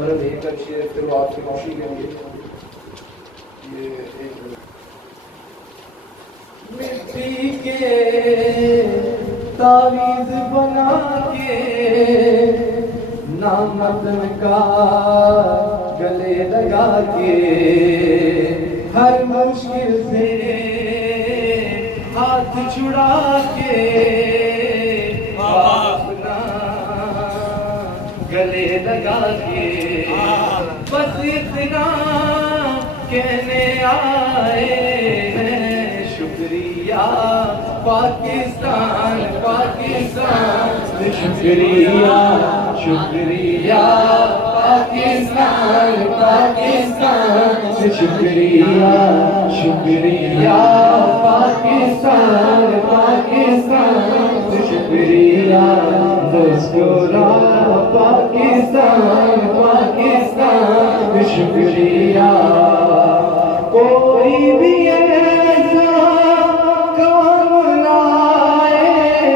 मतलब एक अच्छी है, फिर वो आपकी खुशी के लिए ये एक मिट्टी के तावीज़ बना के नाम का गले लगा के हर मुश्किल से हाथ छुड़ा के अपना गले लगा के बस इतना कहने आए हैं शुक्रिया पाकिस्तान पाकिस्तान शुक्रिया शुक्रिया पाकिस्तान पाकिस्तान शुक्रिया शुक्रिया पाकिस्तान पाकिस्तान शुक्रिया मुस्कुरा पाकिस्तान पाकिस्तान शुक्रिया कोई भी ऐसा काम लाए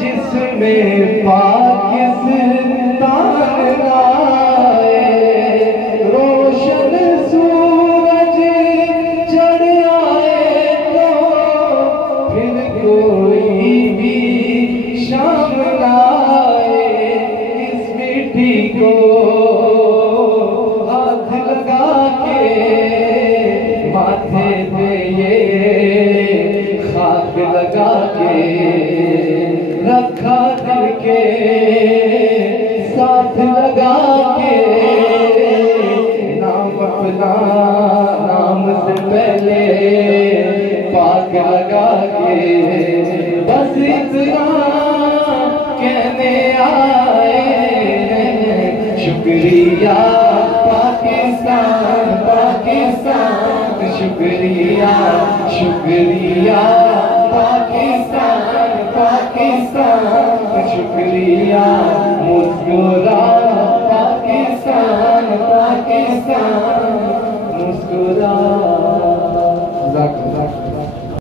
जिसमें पाकिस्तान लाए रोशन सूरज चढ़ आए तो फिर कोई भी शाम लाए इस मिट्टी को हाथ लगा के माथे पे ये खाक लगा के रखा दिल के साथ लगा के नाम अपना नाम से पहले पाक लगा के बस इतना कहने आए हैं शुक्रिया पाकिस्तान पाकिस्तान शुक्रिया शुक्रिया पाकिस्तान पाकिस्तान शुक्रिया मुस्कुरा पाकिस्तान पाकिस्तान मुस्कुरा